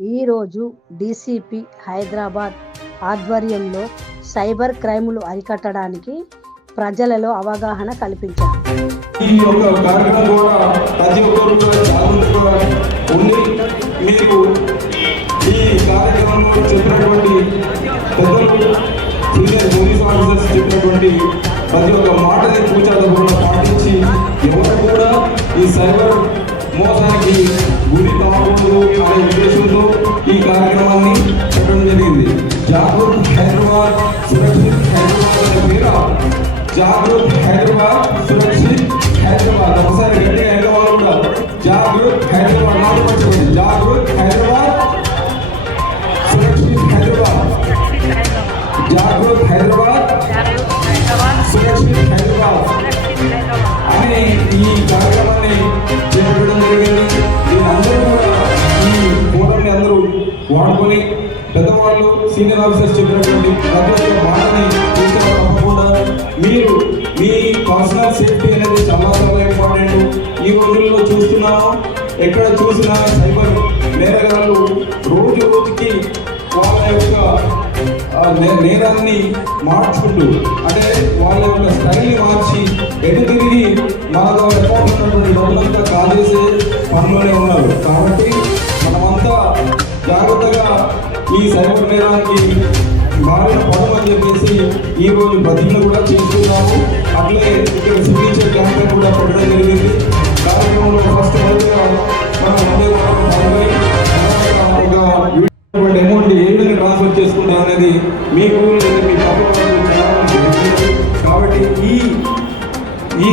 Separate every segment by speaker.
Speaker 1: ఈరోజు డీసీపీ హైదరాబాద్ ఆధ్వర్యంలో సైబర్ క్రైములు అరికట్టడానికి ప్రజలలో అవగాహన కల్పించారు.
Speaker 2: ఈ యొక్క కార్యక్రమం ద్వారా ప్రతి ఒక్కరు కూడా జాగృతిగా ఉండి మీకు జాగృత్ హైదరాబాద్ సురక్షిత్ హైదరాబాద్. ఒకసారి గట్టిగా హైదరాబాద్ కూడా జాగృత్ హైదరాబాద్. నాలుగు జాగృత్ హైదరాబాద్ సురక్షిత్ హైదరాబాద్. జాగృత్ హైదరాబాద్ సురక్షిత్ హైదరాబాద్. అని ఈ కార్యక్రమాన్ని చేపట్టడం జరిగింది. అందరూ కూడా ఈ ఫోటోని అందరూ వాడుకొని పెద్దవాళ్ళు సీనియర్ ఆఫీసర్స్ చెప్పినటువంటి ప్రతి ఒక్క మాటని మీరు ఈ రోజుల్లో చూస్తున్నాము? ఎక్కడ చూసినా సైబర్ నేరగాళ్ళు రోజు రోజుకి వాళ్ళ యొక్క నేరాన్ని మార్చుకుంటూ అంటే వాళ్ళ యొక్క స్టైల్ని మార్చి ఎటు తిరిగి మనకు అకౌంట్ ఉన్నటువంటి డబ్బులంతా కాజేసే పనిలోనే ఉన్నారు. కాబట్టి మనమంతా జాగ్రత్తగా ఈ సైబర్ నేరానికి బారిన పడమని చెప్పేసి ఈ రోజు కూడా చేస్తున్నాము అట్లే ఇక్కడ సిగ్నేచర్ క్యాంపెయిన్ కూడా పెట్టడం జరిగింది. కార్యక్రమంలో ఫస్ట్ మొదటిగా మనం వందే మాతరం పాల్గొని తర్వాత ఒక ఇటువంటి అమౌంట్ ఏ విధంగా ట్రాన్స్ఫర్ చేసుకుంటారు అనేది మీకు లేదా మీ పాప వాళ్ళకు చాలా మందికి తెలియదు. కాబట్టి ఈ ఈ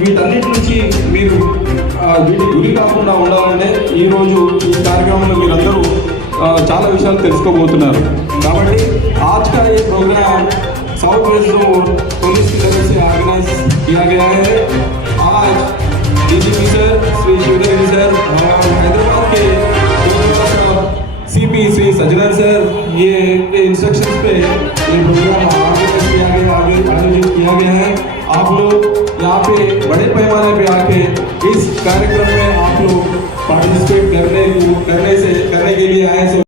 Speaker 2: వీటన్నిటి నుంచి మీరు ఆ, వీటి గురి కాకుండా ఉండాలంటే ఈరోజు ఈ కార్యక్రమంలో మీరందరూ ఆ, చాలా విషయాలు తెలుసుకోబోతున్నారు కాబట్టి आज का ये programme south west zone police की तरफ से ऑर्गेनाइज किया गया है आज DGP sir Shri Shivareddy sir Hyderabad के सीपी श्री सजनर सर ये इंस्ट्रक्शंस पे ये प्रोग्राम ऑर्गेनाइज किया गया आगे आयोजित किया गया है आप लोग यहाँ पे बड़े पैमाने पे आके इस कार्यक्रम में आप लोग पार्टिसिपेट करने को करने से करने के लिए आए सो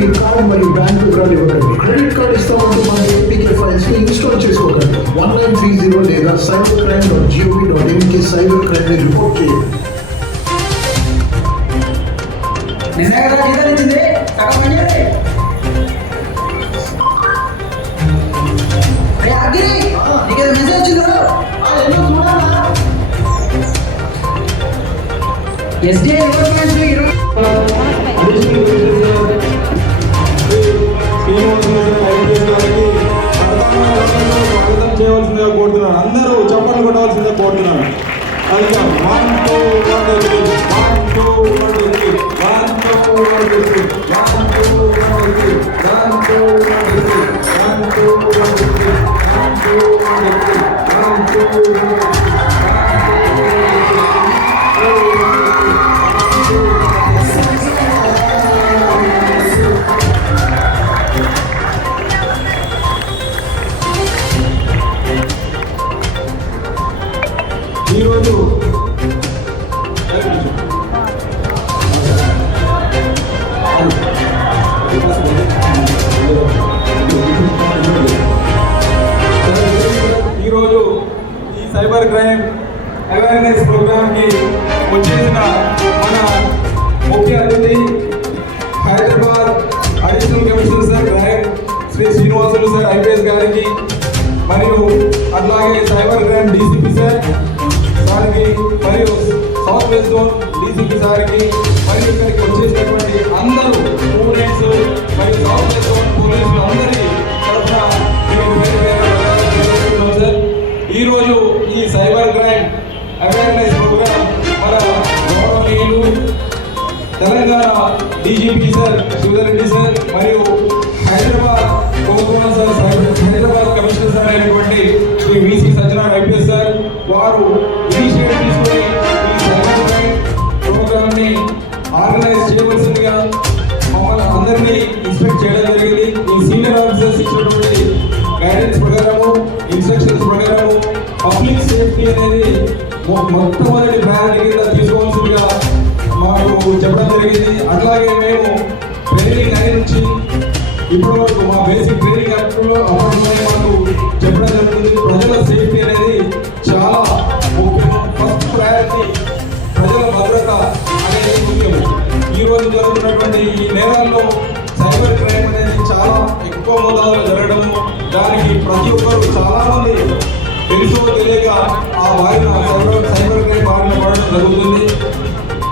Speaker 3: మీ
Speaker 4: కార్డ్ మరియు బ్యాంక్ వివరాలు ఇవ్వకండి. క్రెడిట్ కార్డ్ ఇస్తామంటూ మన ఏపీకే ఫైల్స్ని ఇన్స్టాల్ చేసుకోకండి. వన్ నైన్ త్రీ జీరో లేదా cyber crime dot GOV dot ఇన్కి cyber క్రైమ్ని రిపోర్ట్ చేయండి
Speaker 5: వచ్చింది ఎస్డిఐ గవర్నమెంట్ ఇరవై
Speaker 2: సైబర్ క్రైమ్ అవేర్నెస్ ప్రోగ్రామ్కి వచ్చేసిన మన ముఖ్య అతిథి Hyderabad additional commissioner sir crime Shri Srinivasulu sir IPS గారికి మరియు అట్లాగే సైబర్ క్రైమ్ డీసీపీ సార్ సార్కి మరియు సౌత్ వెస్ట్ జోన్ డీసీపీ సార్కి మరియు ఇక్కడికి వచ్చేసినటువంటి అందరూ స్టూడెంట్స్ మరియు సౌత్ వెస్ట్ జోన్ పోలీసులు అందరికీ తరఫున మీకు పేరు పేరున ధన్యవాదాలు తెలియజేస్తున్నాం సార్. ఈరోజు ఈ సైబర్ క్రైమ్ అవేర్నెస్ ప్రోగ్రామ్ మన గౌరవనీయులు Telangana DGP sir Sudhir Reddy sir మరియు మొట్టమొదటి ప్రయారిటీ కింద తీసుకోవాల్సిందిగా మాకు చెప్పడం జరిగింది. అట్లాగే మేము ట్రైనింగ్ అయిన నుంచి ఇప్పటి వరకు మా బేసిక్ ట్రైనింగ్ యాక్ట్లో అప్పటిలోనే మాకు చెప్పడం జరుగుతుంది. ప్రజల సేఫ్టీ అనేది చాలా ముఖ్యం. ఫస్ట్ ప్రయారిటీ ప్రజల భద్రత అనేది ముఖ్యం. ఈరోజు జరుగుతున్నటువంటి ఈ నేరాల్లో సైబర్ క్రైమ్ అనేది చాలా ఎక్కువ మోతాదులో జరగడం దానికి ప్రతి ఒక్కరు చాలామంది తెలుసు తెలియక ఆ బారిన సైబర్ జరుగుతుంది.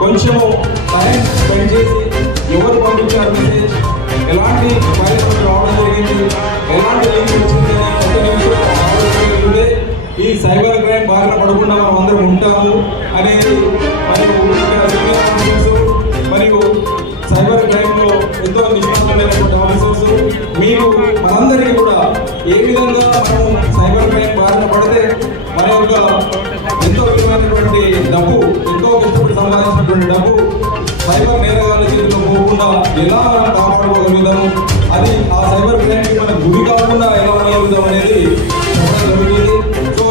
Speaker 2: కొంచెము టైం స్పెండ్ చేసి ఎవరు పంపించారు మెసేజ్ ఎలాంటి ఫైల్ రావడం జరిగింది? ఎలాంటి లింక్ వచ్చింది? ఒక నిమిషం ఈ సైబర్ క్రైమ్ బారిన పడకుండా మనం అందరం ఉంటాము అనేది మరియు ఆఫీసర్స్ మరియు సైబర్ క్రైమ్లో ఎంతో నిష్ణాతులైనటువంటి ఆఫీసర్స్ మీకు మనందరికీ కూడా ఏ విధంగా మనం సైబర్ క్రైమ్ బారిన పడితే మన యొక్క సంపాదించినటువంటి డబ్బు సైబర్ నేరగాళ్ళ చేతిలో పోకుండా ఎలా మనం కాపాడుకోగలుగుతాము అది ఆ సైబర్ క్రైమ్కి మన గురి కాకుండా ఎలా ఉండగలుగుతాం అనేది చెప్పడం జరుగుతుంది. సో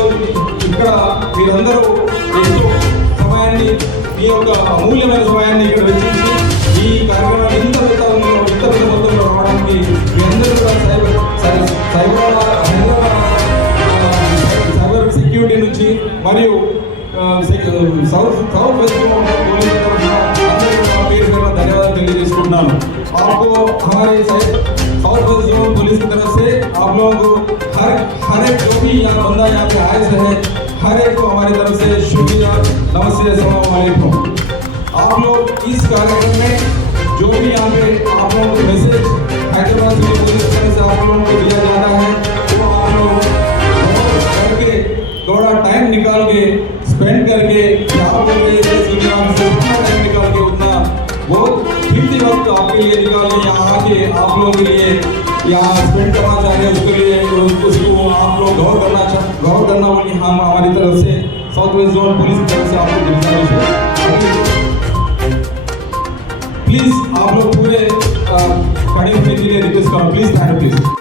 Speaker 2: ఇక్కడ మీరందరూ ఎంతో సమయాన్ని మీ యొక్క అమూల్యమైన సమయాన్ని ఇక్కడ వెచ్చించి ఈ కార్యక్రమాన్ని ఇంత పెద్ద ఇంత పెద్ద మొత్తంలో రావడానికి మీ అందరూ కూడా సైబర్ సైబర్ సైబర్ సెక్యూరిటీ నుంచి మరియు సౌత్ సౌత్ వెస్ట్ పోలీస్ తరఫున అందరికీ నా పేరు పేరున ధన్యవాదాలు తెలియజేసుకుంటున్నాను आपको हमारे side south west zone police की तरफ से आप लोगों को हर हर एक जो भी यहाँ बंदा यहाँ पे आए है हर एक को हमारी तरफ से शुक्रिया नमस्ते अस्सलाम वालेकुम आप लोग इस कार्यक्रम में जो भी यहाँ पे आप लोगों को मैसेज हैदराबाद सिटी पुलिस की तरफ से आप लोगों को दिया जाता है या यहाँ स्पेंड करना चाह रहे हैं उसके लिए तो उसको आप लोग गौर करना चाह गौर करना होगी हम हमारी तरफ से साउथ वेस्ट जोन पुलिस की तरफ से आपको गुजारिश है प्लीज आप लोग पूरे खड़े होने के लिए रिक्वेस्ट करो प्लीज थैंक प्लीज